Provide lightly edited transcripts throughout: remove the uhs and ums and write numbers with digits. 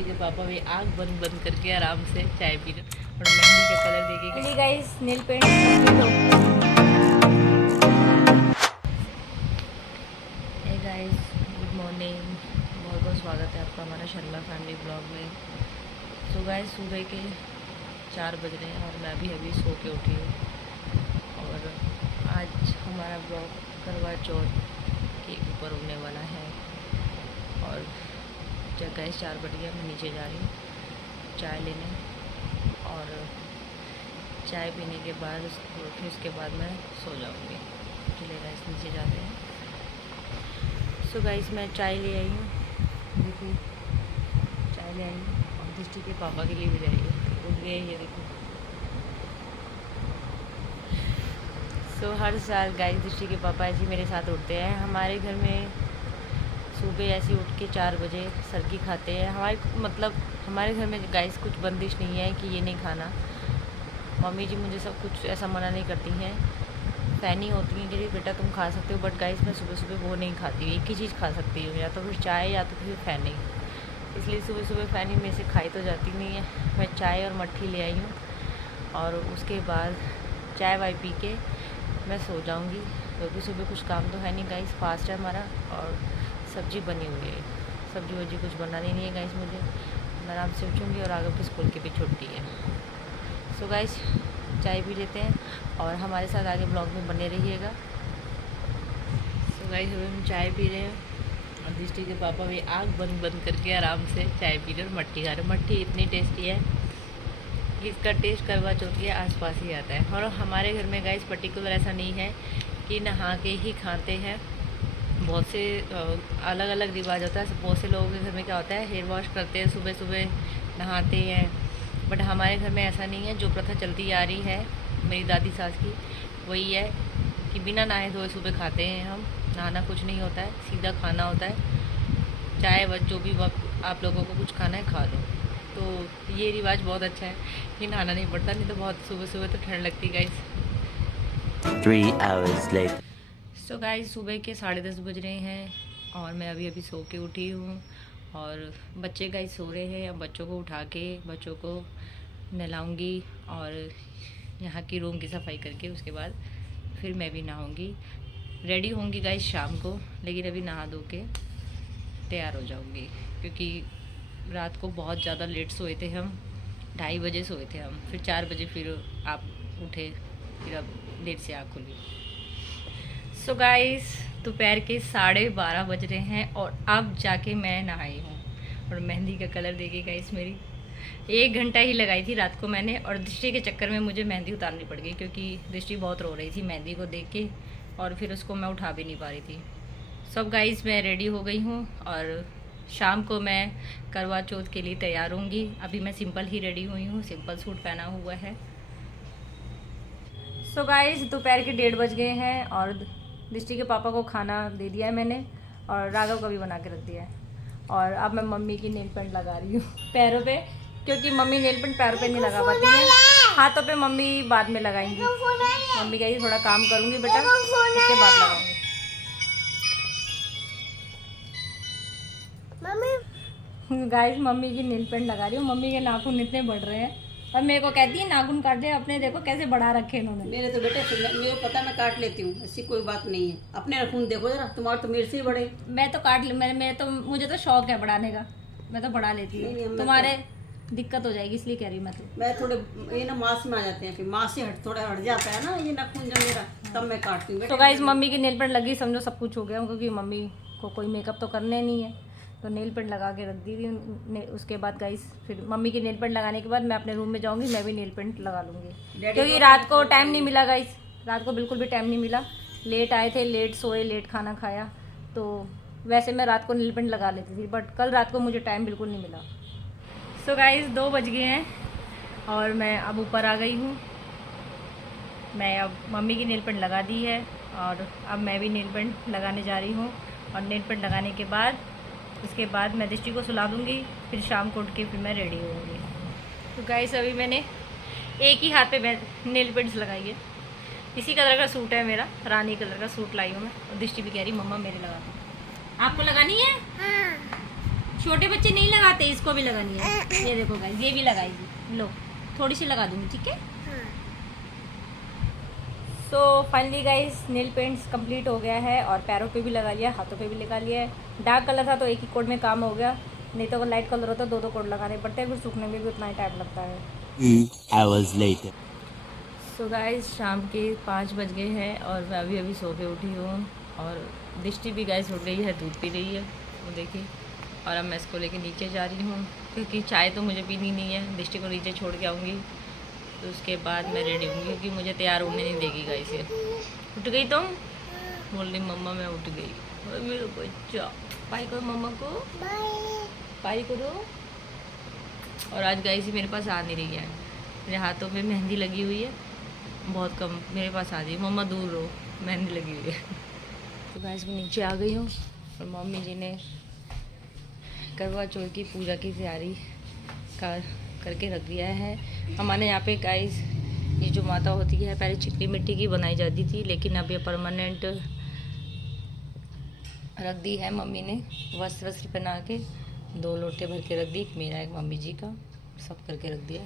दृष्टि के पापा भी आँख बंद बंद करके आराम से चाय पी रहे और मेहंदी का कलर देखेंगे गाइस। नील पेंट गाइस, गुड मॉर्निंग, बहुत बहुत स्वागत है आपका हमारा शर्मा फैमिली ब्लॉग में। तो गाइस सुबह के 4 बज रहे हैं और मैं अभी सो के उठी हूँ और आज हमारा ब्लॉग करवा चौथ के ऊपर होने वाला है। और जब गैस 4 बज गया, मैं नीचे जा रही हूँ चाय लेने और चाय पीने के बाद फिर उसके बाद मैं सो जाऊँगी। चलिए गैस नीचे जाते हैं। सो गाइस मैं चाय ले आई हूँ, देखिए चाय ले आई हूँ और दृष्टि के पापा के लिए भी ले आई हूँ। उठ गए ये देखो। सो हर साल गाइस दृष्टि के पापा ऐसे मेरे साथ उठते हैं। हमारे घर में सुबह ऐसे उठ के 4 बजे सरगी खाते हैं। हमारे घर में गाइस कुछ बंदिश नहीं है कि ये नहीं खाना। मम्मी जी मुझे सब कुछ ऐसा मना नहीं करती हैं। फैनी होती हैं कि बेटा तुम खा सकते हो, बट गाइस मैं सुबह सुबह वो नहीं खाती हूँ। एक ही चीज़ खा सकती हूँ, या तो फिर चाय या तो फिर फैनी। इसलिए सुबह सुबह फैनी में से खाई तो जाती नहीं है। मैं चाय और मट्ठी ले आई हूँ और उसके बाद चाय वाय पी के मैं सो जाऊँगी, क्योंकि सुबह कुछ काम तो है नहीं गाइस, फास्ट है हमारा। और सब्ज़ी बनी हुई है, सब्ज़ी वब्जी कुछ बनानी नहीं है गाइस मुझे। मैं आराम से उठूँगी और आगे के स्कूल की भी छुट्टी है। सो गाइस चाय पी लेते हैं और हमारे साथ आगे ब्लॉग में बने रहिएगा। सो गाइस अभी हम चाय पी रहे हैं और दृष्टि के पापा भी आँख बंद बंद करके आराम से चाय पी रहे और मट्ठी खा रहे। मट्ठी इतनी टेस्टी है कि इसका टेस्ट करवा चौथ के आसपास ही आता है। और हमारे घर में गाइस पर्टिकुलर ऐसा नहीं है कि नहा के ही खाते हैं। बहुत से अलग अलग रिवाज होता है। बहुत से लोगों के घर में क्या होता है, हेयर वॉश करते हैं, सुबह सुबह नहाते हैं। बट हमारे घर में ऐसा नहीं है। जो प्रथा चलती आ रही है मेरी दादी सास की, वही है कि बिना नहाए धोए सुबह खाते हैं हम। नहाना कुछ नहीं होता है, सीधा खाना होता है। चाहे जो भी आप लोगों को कुछ खाना है खा लो। तो ये रिवाज बहुत अच्छा है कि नहाना नहीं पड़ता, नहीं तो बहुत सुबह सुबह तो ठंड लगती guys. 3 hours later. So guys सुबह के 10:30 बज रहे हैं और मैं अभी सो के उठी हूँ और बच्चे गाइस सो रहे हैं। अब बच्चों को उठा के बच्चों को नहलाऊंगी और यहाँ की रूम की सफाई करके उसके बाद फिर मैं भी नहाऊंगी। रेडी होंगी गाइस शाम को, लेकिन अभी नहा धो के तैयार हो जाऊंगी, क्योंकि रात को बहुत ज़्यादा लेट सोए थे हम। 2:30 बजे सोए थे हम, फिर 4 बजे फिर आप उठे, फिर अब लेट से आँख खुली। सो गाइस दोपहर के 12:30 बज रहे हैं और अब जाके मैं नहाई हूँ। और मेहंदी का कलर देखिए गाइस, मेरी 1 घंटा ही लगाई थी रात को मैंने। और दृष्टि के चक्कर में मुझे मेहंदी उतारनी पड़ गई, क्योंकि दृष्टि बहुत रो रही थी मेहंदी को देख के और फिर उसको मैं उठा भी नहीं पा रही थी। सब गाइस मैं रेडी हो गई हूँ और शाम को मैं करवा चौथ के लिए तैयार होंगी। अभी मैं सिंपल ही रेडी हुई हूँ, सिंपल सूट पहना हुआ है। सो गाइस दोपहर के 1:30 बज गए हैं और दृष्टि के पापा को खाना दे दिया है मैंने और राघव का भी बना के रख दिया है। और अब मैं मम्मी की नेल पेंट लगा रही हूँ पैरों पे, क्योंकि मम्मी नेल पेंट पैरों पे नहीं लगा पाती है, हाथों पे मम्मी बाद में लगाएंगी। मम्मी कहेगी थोड़ा काम करूँगी बेटा, उसके बाद लगाऊंगी। गाइस मम्मी की नेल पेंट लगा रही हूँ। मम्मी के नाखून इतने बढ़ रहे हैं और मेरे को कहती है नाखून काट दे अपने, देखो कैसे बढ़ा रखे इन्होंने। मेरे तो बेटे मेरे को पता, मैं काट लेती हूँ, ऐसी कोई बात नहीं है। अपने नाखून देखो जरा, तुम्हारे तो मेरे से ही बड़े। मैं तो काट मुझे तो शौक है बढ़ाने का, मैं तो बढ़ा लेती हूँ। तुम्हारे दिक्कत हो जाएगी इसलिए कह रही हूँ मैं थोड़े ये ना मांस में आ जाते हैं, फिर मांस से थोड़ा हट जाता है ना ये नाखून जो मेरा, तब मैं काटती हूँ। तो गाइस मम्मी की नेल पेंट लगी, समझो सब कुछ हो गया, क्योंकि मम्मी को कोई मेकअप तो करने नहीं है, तो नेल पेंट लगा के रख दी थी। उसके बाद गाइस फिर मम्मी की नेल पेंट लगाने के बाद मैं अपने रूम में जाऊंगी, मैं भी नेल पेंट लगा लूँगी, क्योंकि रात को टाइम नहीं मिला गाइस। रात को बिल्कुल भी टाइम नहीं मिला, लेट आए थे, लेट सोए, लेट खाना खाया। तो वैसे मैं रात को नेल पेंट लगा लेती थी, बट कल रात को मुझे टाइम बिल्कुल नहीं मिला। सो गाइस 2 बज गए हैं और मैं अब ऊपर आ गई हूँ। मैं अब मम्मी की नेल पेंट लगा दी है और अब मैं भी नेल पेंट लगाने जा रही हूँ। और नेल पेंट लगाने के बाद उसके बाद मैं दृष्टि को सुला दूँगी, फिर शाम को उठ के फिर मैं रेडी होऊंगी। तो गाइस अभी मैंने एक ही हाथ पे नेल पेंट्स लगाई है। इसी कलर का सूट है मेरा, रानी कलर का सूट लाई हूँ मैं। और दृष्टि भी कह रही मम्मा मेरे लगा दो। आपको लगानी है? हाँ। छोटे बच्चे नहीं लगाते, इसको भी लगानी है। ये देखो गाइस, ये भी लगाएगी। लो थोड़ी सी लगा दूंगी, ठीक है। So finally guys nail paints complete हो गया है और पैरों पे भी लगा लिया, हाथों पे भी लगा लिया है। डार्क कलर था तो एक ही कोड में काम हो गया, नहीं तो अगर लाइट कलर होता तो 2 कोड लगाने पड़ते हैं, फिर सूखने में भी उतना ही टाइम लगता है। 2 hours later. सो गाइस शाम के 5 बज गए हैं और मैं अभी सो के उठी हूँ और दृष्टि भी गाइस उठ गई है, दूध पी रही है वो देखिए। और अब मैं इसको लेके नीचे जा रही हूँ क्योंकि चाय तो मुझे पीनी नहीं है, दृष्टि को नीचे छोड़ के आऊँगी तो उसके बाद मैं रेडी होंगी क्योंकि मुझे तैयार होने नहीं देगी गाइस। ये उठ गई तुम? बोल रही मम्मा मैं उठ गई। और मेरे बच्चा पाई करो मम्मा को, पाई करो। और आज गाइस मेरे पास आ नहीं रही है, मेरे हाथों पे मेहंदी लगी हुई है बहुत कम, मेरे पास आ रही है। मम्मा दूर रहो, मेहंदी लगी हुई है। तो गाइस मैं नीचे आ गई हूँ और मम्मी जी ने करवा चौथ की पूजा की तैयारी करके रख दिया है। हमारे यहाँ पे गाइस ये जो माता होती है पहले चिकनी मिट्टी की बनाई जाती थी, लेकिन अब ये परमानेंट रख दी है मम्मी ने। वस्त्र पहना के 2 लोटे भर के रख दी, एक मेरा एक मम्मी जी का, सब करके रख दिया।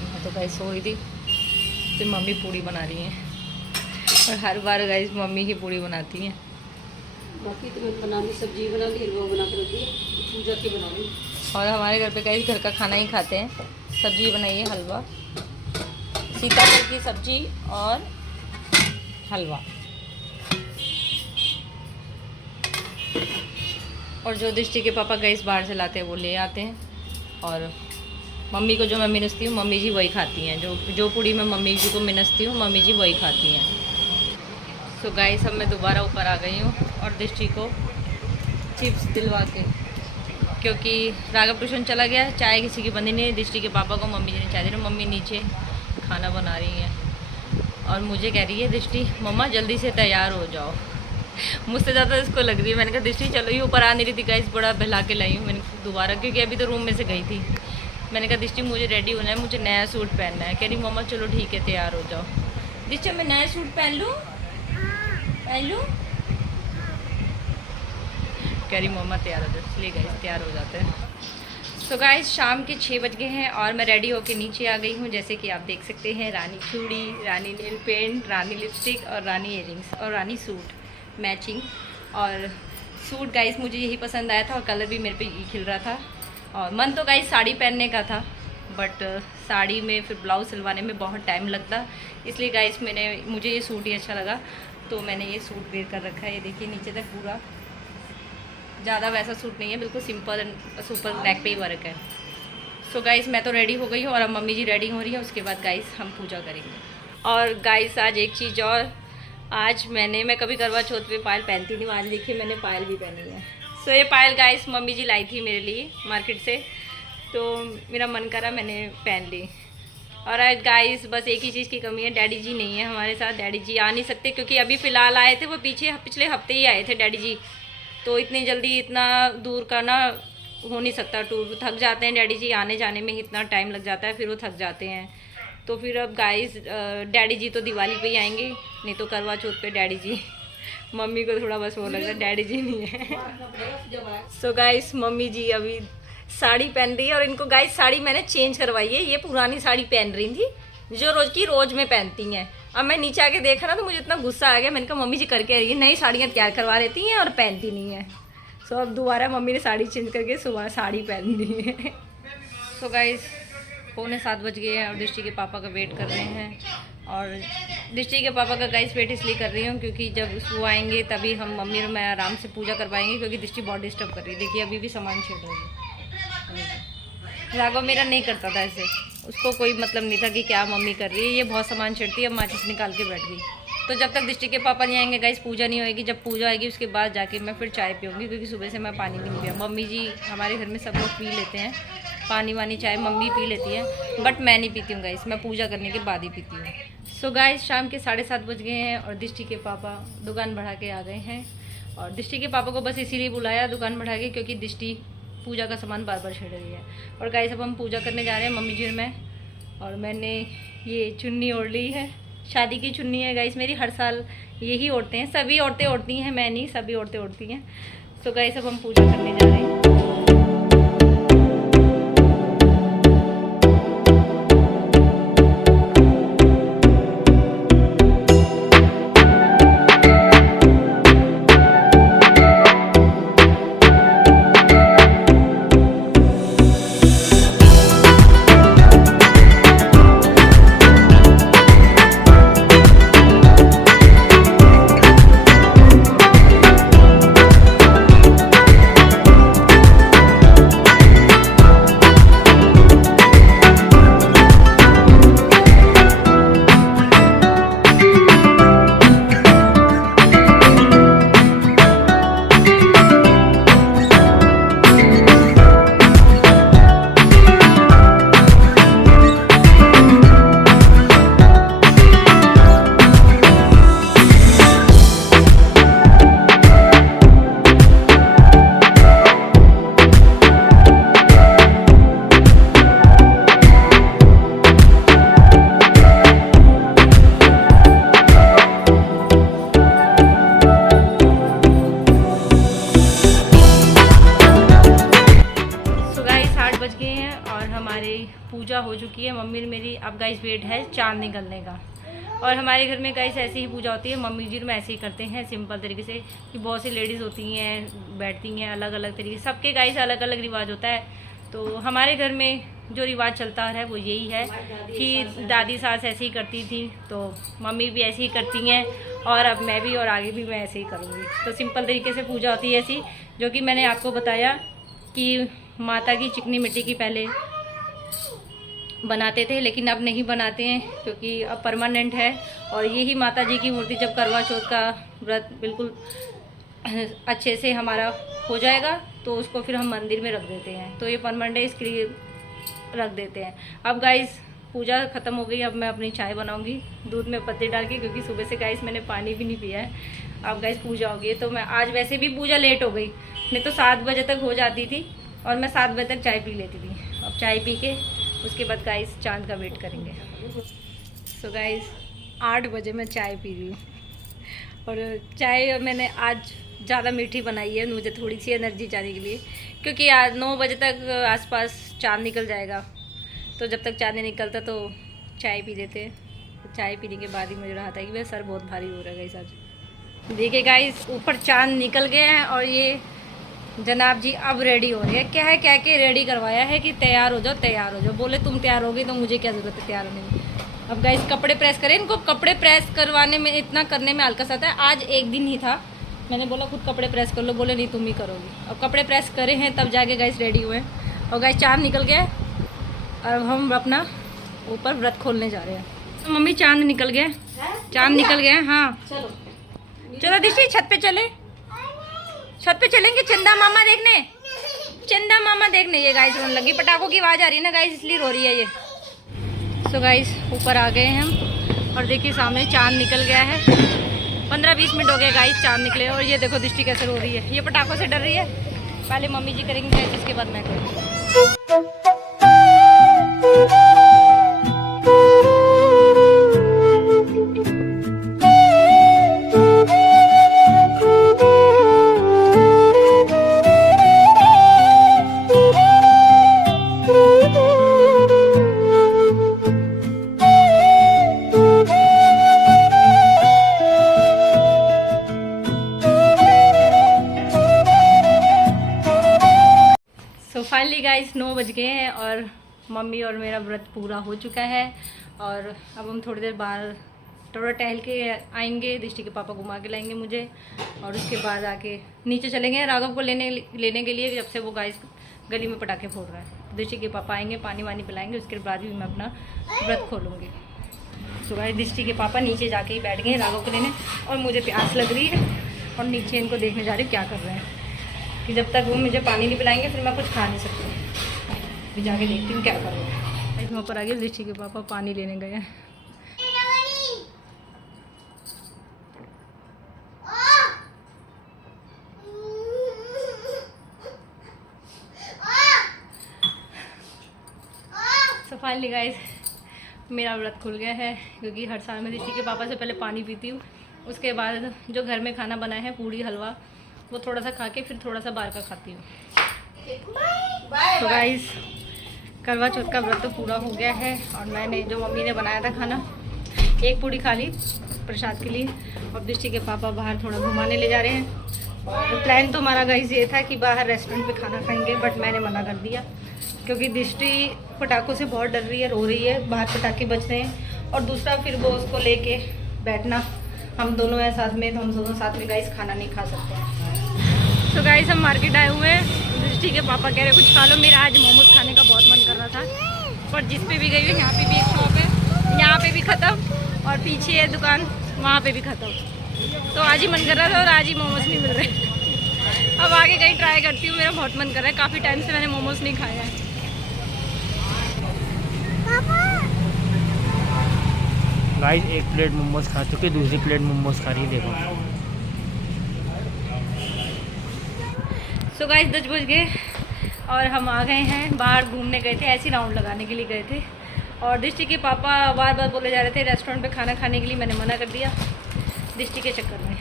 मैं तो गाइस सो रही थी तो मम्मी पूड़ी बना रही हैं और हर बार गाइस मम्मी ही पूड़ी बनाती हैं। बाकी तो मैं बना ली, सब्जी बना ली, हलवा बना के रख दिया, पूजा की बना ली। और हमारे घर पे गाइस घर का खाना ही खाते हैं। सब्जी बनाई है, हलवा, सीताफल की सब्जी और हलवा। और जो दृष्टि के पापा गाइस बाहर से लाते हैं वो ले आते हैं और मम्मी को जो मैं मिनसती हूँ मम्मी जी वही खाती हैं। जो पूड़ी मैं मम्मी जी को मिनसती हूँ मम्मी जी वही खाती हैं। सो गाइस अब मैं दोबारा ऊपर आ गई हूँ और दृष्टि को चिप्स दिलवा के, क्योंकि राघव ट्यूशन चला गया, चाय किसी की बनी नहीं। दृष्टि के पापा को मम्मी जी ने चाय दी, मम्मी नीचे खाना बना रही हैं और मुझे कह रही है दृष्टि मम्मा जल्दी से तैयार हो जाओ। मुझसे ज़्यादा इसको लग रही है। मैंने कहा दृष्टि चलो, ये ऊपर आ नहीं रही थी गाइस, बड़ा बहला के लाई हूँ मैंने दोबारा, क्योंकि अभी तो रूम में से गई थी। मैंने कहा दृष्टि मुझे रेडी होना है, मुझे नया सूट पहनना है। कह रही मम्मा चलो ठीक है तैयार हो जाओ। दृष्टि मैं नया सूट पहन लूँ? कह रही मम्मा तैयार हो जाओ, इसलिए गाइस तैयार हो जाते हैं। सो गाइस शाम के 6 बज गए हैं और मैं रेडी होके नीचे आ गई हूँ। जैसे कि आप देख सकते हैं, रानी चूड़ी, रानी नेल पेंट, रानी लिपस्टिक और रानी इयररिंग्स और रानी सूट मैचिंग। और सूट गाइस मुझे यही पसंद आया था और कलर भी मेरे पे यही खिल रहा था। और मन तो गाइस साड़ी पहनने का था, बट साड़ी में फिर ब्लाउज सिलवाने में बहुत टाइम लगता, इसलिए गाइस मुझे ये सूट ही अच्छा लगा तो मैंने ये सूट वेयर कर रखा है। ये देखिए नीचे तक पूरा, ज़्यादा वैसा सूट नहीं है, बिल्कुल सिंपल एंड सुपर नेक पे ही वर्क है। सो गाइस मैं तो रेडी हो गई हूँ और अब मम्मी जी रेडी हो रही है, उसके बाद गाइस हम पूजा करेंगे। और गाइस आज एक चीज़ और, आज मैं कभी करवा चौथ पे पायल पहनती नहीं हूँ, आज देखिए मैंने पायल भी पहनी है। सो ये पायल गाइस मम्मी जी लाई थी मेरे लिए मार्केट से, तो मेरा मन करा मैंने पहन ली। और आज गाइस बस एक ही चीज़ की कमी है, डैडी जी नहीं है हमारे साथ। डैडी जी आ नहीं सकते क्योंकि अभी फ़िलहाल आए थे, वो पिछले हफ्ते ही आए थे डैडी जी, तो इतनी जल्दी इतना दूर का ना हो नहीं सकता टूर, थक जाते हैं डैडी जी, आने जाने में ही इतना टाइम लग जाता है, फिर वो थक जाते हैं। तो फिर अब गाइस डैडी जी तो दिवाली पे ही आएंगे, नहीं तो करवा चौथ पे डैडी जी। मम्मी को थोड़ा बस वो लग रहा है डैडी जी नहीं है। सो गाइस मम्मी जी अभी साड़ी पहन रही है और इनको गाइस साड़ी मैंने चेंज करवाई है, ये पुरानी साड़ी पहन रही थी जो रोज में पहनती हैं। अब मैं नीचे आके देखा ना तो मुझे इतना गुस्सा आ गया, मैंने कहा मम्मी जी करके रही है, नई साड़ियाँ तैयार करवा लेती हैं और पहनती नहीं है। सो अब दोबारा मम्मी ने साड़ी चेंज करके सुबह साड़ी पहन दी है। सो गाइस 6:45 बज गए हैं और दृष्टि के पापा का वेट कर रहे हैं। और दृष्टि के पापा का गाइस वेट इसलिए कर रही हूँ क्योंकि जब वो आएंगे तभी हम मम्मी और मैं आराम से पूजा कर पाएंगे, क्योंकि दृष्टि बहुत डिस्टर्ब कर रही है। देखिए अभी भी सामान छेड़ रही है। राघव मेरा नहीं करता था ऐसे, उसको कोई मतलब नहीं था कि क्या मम्मी कर रही है, ये बहुत सामान छेड़ती है। अब माचिस निकाल के बैठ गई। तो जब तक दृष्टि के पापा नहीं आएंगे गाइस पूजा नहीं होएगी। जब पूजा आएगी उसके बाद जाके मैं फिर चाय पीऊँगी, क्योंकि सुबह से मैं पानी भी नहीं पिया। मम्मी जी हमारे घर में सब लोग पी लेते हैं पानी वानी, चाय मम्मी पी लेती है, बट मैं नहीं पीती हूँ गाइस, मैं पूजा करने के बाद ही पीती हूँ। सो गाइस शाम के 7:30 बज गए हैं और दृष्टि के पापा दुकान बढ़ा के आ गए हैं। और दृष्टि के पापा को बस इसीलिए बुलाया दुकान बढ़ा के, क्योंकि दृष्टि पूजा का सामान बार बार छेड़ रही है। और गाइस अब हम पूजा करने जा रहे हैं मम्मी जी और मैं। और मैंने ये चुन्नी ओढ़ ली है, शादी की चुन्नी है गाइस मेरी, हर साल यही ओढ़ते हैं, सभी औरतें ओढ़ती हैं, मैं नहीं, सभी औरतें ओढ़ती हैं। सो गाइस अब हम पूजा करने जा रहे हैं। पूजा हो चुकी है मम्मी मेरी। अब गाइस वेट है चांद निकलने का। और हमारे घर में गाइस ऐसी ही पूजा होती है, मम्मी जी में ऐसे ही करते हैं सिंपल तरीके से, कि बहुत सी लेडीज़ होती हैं बैठती हैं अलग अलग तरीके से, सबके गाइस अलग अलग रिवाज होता है। तो हमारे घर में जो रिवाज चलता है वो यही है कि दादी सास ऐसे ही करती थी, तो मम्मी भी ऐसे ही करती हैं, और अब मैं भी और आगे भी मैं ऐसे ही करूँगी। तो सिंपल तरीके से पूजा होती है ऐसी, जो कि मैंने आपको बताया कि माता की चिकनी मिट्टी की पहले बनाते थे, लेकिन अब नहीं बनाते हैं क्योंकि अब परमानेंट है। और यही माता जी की मूर्ति जब करवा चौथ का व्रत बिल्कुल अच्छे से हमारा हो जाएगा तो उसको फिर हम मंदिर में रख देते हैं। तो ये परमानेंट है, इसके लिए रख देते हैं। अब गाइस पूजा ख़त्म हो गई, अब मैं अपनी चाय बनाऊंगी दूध में पत्ती डाल के, क्योंकि सुबह से गाइस मैंने पानी भी नहीं पिया है। अब गाइस पूजा होगी, तो मैं आज वैसे भी पूजा लेट हो गई, नहीं तो 7 बजे तक हो जाती थी और मैं 7 बजे तक चाय पी लेती थी। अब चाय पी के उसके बाद गाइस चांद का वेट करेंगे। सो गाइस 8 बजे मैं चाय पी रही हूँ, और चाय मैंने आज ज़्यादा मीठी बनाई है मुझे थोड़ी सी एनर्जी जाने के लिए, क्योंकि आज 9 बजे तक आसपास चांद निकल जाएगा। तो जब तक चांद नहीं निकलता तो चाय पी लेते हैं। चाय पीने के बाद ही मुझे रहा था कि मेरा सर बहुत भारी हो रहा है गाइस आज। देखिए गाइस ऊपर चांद निकल गए हैं, और ये जनाब जी अब रेडी हो रहे हैं। क्या है कह के रेडी करवाया है कि तैयार हो जाओ तैयार हो जाओ। बोले तुम तैयार हो गई तो मुझे क्या ज़रूरत है तैयार होने की। अब गाइस कपड़े प्रेस करें, इनको कपड़े प्रेस करवाने में इतना करने में आलकस आता है। आज एक दिन ही था, मैंने बोला खुद कपड़े प्रेस कर लो, बोले नहीं तुम ही करोगी। अब कपड़े प्रेस करे हैं तब जाके गाइस रेडी हुए हैं। और गाइस चांद निकल गया और हम अपना ऊपर व्रत खोलने जा रहे हैं। तो मम्मी चांद निकल गया, चांद निकल गया। हाँ चलो दृष्टि छत पे चले, छत पे चलेंगे चंदा मामा देखने, चंदा मामा देखने। ये गाइस रोने लगी, पटाखों की आवाज़ आ रही है ना गाइस, इसलिए रो रही है ये। सो गाइस ऊपर आ गए हैं हम, और देखिए सामने चांद निकल गया है। 15-20 मिनट हो गए गाइस चांद निकले, और ये देखो दृष्टि कैसे रो रही है, ये पटाखों से डर रही है। पहले मम्मी जी करेंगे गाइस, इसके बाद मैं करूँगी। तो फाइनली गाइस 9 बज गए हैं, और मम्मी और मेरा व्रत पूरा हो चुका है। और अब हम थोड़ी देर बाहर थोड़ा टहल के आएंगे, दृष्टि के पापा घुमा के लाएंगे मुझे, और उसके बाद आके नीचे चलेंगे राघव को लेने के लिए, जब से वो गाइस गली में पटाखे फोड़ रहा है। दृष्टि के पापा आएंगे, पानी वानी पिलाएंगे, उसके बाद भी मैं अपना व्रत खोलूँगी। तो गाइस दृष्टि के पापा नीचे जाके ही बैठ गए राघव को लेने, और मुझे प्यास लग रही है और नीचे इनको देखने जा रही हूँ क्या कर रहे हैं, कि जब तक वो मुझे पानी नहीं पिलाएंगे फिर मैं कुछ खा नहीं सकती। फिर जाके देखती हूँ क्या कर रहे हैं। वहाँ पर आगे दृष्टि के पापा पानी लेने गए हैं। सो फाइनली गाइस मेरा व्रत खुल गया है, क्योंकि हर साल मैं दृष्टि के पापा से पहले पानी पीती हूँ, उसके बाद जो घर में खाना बना है पूड़ी हलवा वो थोड़ा सा खा के फिर थोड़ा सा बाहर का खाती हूँ। बाय तो गाइस करवा चौथ का व्रत तो पूरा हो गया है और मैंने जो मम्मी ने बनाया था खाना, एक पूड़ी खा ली प्रसाद के लिए। और दृष्टि के पापा बाहर थोड़ा घुमाने ले जा रहे हैं। तो प्लान तो हमारा गाइस ये था कि बाहर रेस्टोरेंट पे खाना खाएंगे, बट मैंने मना कर दिया क्योंकि दृष्टि पटाखों से बहुत डर रही है, रो रही है, बाहर पटाखे बज रहे हैं। और दूसरा फिर वो उसको लेके बैठना, हम दोनों हैं साथ में, तो हम दोनों साथ में गाइस खाना नहीं खा सकते। तो गाइस हम मार्केट आए हुए हैं, दृष्टि के पापा कह रहे कुछ खा लो। मेरा आज मोमोज खाने का बहुत मन कर रहा था, पर जिस पे भी गई हूँ यहाँ पे भी एक शॉप है, यहाँ पे भी ख़त्म और पीछे है दुकान, वहाँ पे भी ख़त्म। तो आज ही मन कर रहा था और आज ही मोमोज नहीं मिल रहे। अब आगे कहीं ट्राई करती हूँ, मेरा बहुत मन कर रहा है, काफ़ी टाइम से मैंने मोमोज नहीं खाया है। गाइस एक प्लेट मोमोज खा चुके, दूसरी प्लेट मोमोज खा रही है, देखो। सो गाइस 10 बज गए और हम आ गए हैं, बाहर घूमने गए थे, ऐसे राउंड लगाने के लिए गए थे। और दृष्टि के पापा बार बार बोले जा रहे थे रेस्टोरेंट पे खाना खाने के लिए, मैंने मना कर दिया दृष्टि के चक्कर में।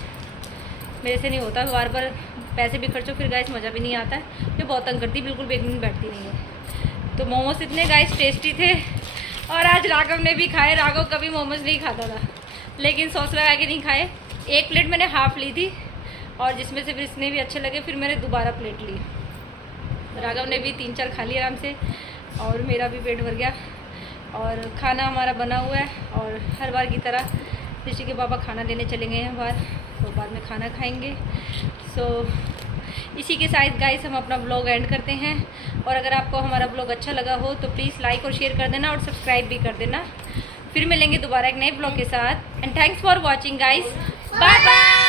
मेरे से नहीं होता, बार बार पैसे भी खर्चो फिर गाइस मज़ा भी नहीं आता है, ये बहुत तंग करती, बिल्कुल भी बैठती नहीं है। तो मोमोज इतने गाइस टेस्टी थे और आज राघव ने भी खाए। राघव कभी मोमोज नहीं खाता था, लेकिन सॉस लगा के नहीं खाए। एक प्लेट मैंने हाफ़ ली थी और जिसमें से फिर इसने भी अच्छे लगे, फिर मैंने दोबारा प्लेट ली। राघव ने भी 3-4 खा लिए आराम से और मेरा भी पेट भर गया। और खाना हमारा बना हुआ है और हर बार की तरह ऋषि के पापा खाना लेने चले गए हैं बाहर, तो बाद में खाना खाएंगे। सो इसी के साथ गाइस हम अपना ब्लॉग एंड करते हैं। और अगर आपको हमारा ब्लॉग अच्छा लगा हो तो प्लीज़ लाइक और शेयर कर देना और सब्सक्राइब भी कर देना। फिर मिलेंगे दोबारा एक नए ब्लॉग के साथ। And thanks for watching guys, bye bye.